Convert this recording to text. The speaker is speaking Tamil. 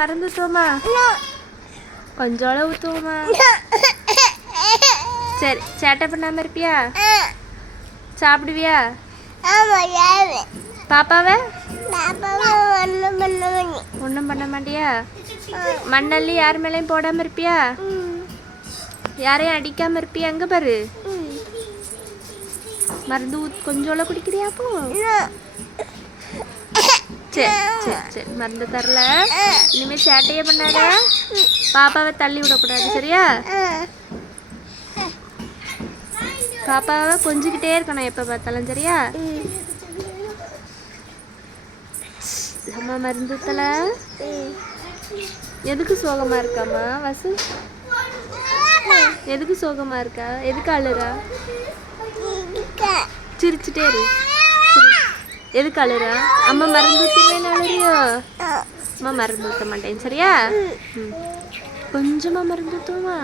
மருந்து ஊற்றுவோமா கொஞ்சோட ஊற்றுவோமா சரி சேட்டை பண்ணாமல் இருப்பியா? சாப்பிடுவியா? பாப்பாவை? ஒன்றும் பண்ண மாட்டியா? மண்ணள்ளி யார் மேலேயும் போடாமல் இருப்பியா? யாரையும் அடிக்காமல் இருப்பியா? எங்கே பாரு? மருந்து ஊத் குடிக்கிறியா அப்போ? சரி சரி சரி மருந்து தரல இனிமேல் சேட்டையே பண்ணாத பாப்பாவை தள்ளி விடக்கூடாது சரியா பாப்பாவை கொஞ்சிக்கிட்டே இருக்கணும் எப்போ பார்த்தாலும் சரியா அம்மா மருந்து எதுக்கு சோகமா இருக்காம்மா வசு எதுக்கு சோகமா இருக்கா எதுக்கு அழுறா சிரிச்சுட்டே இரு. எதுக்கு அழுறா? அம்மா மருந்து ஊத்திடுவேன்னு அழுறியோ? அம்மா மருந்து ஊற்ற மாட்டேன் சரியா? கொஞ்சமாக கொஞ்சமா மருந்து ஊத்துவோமா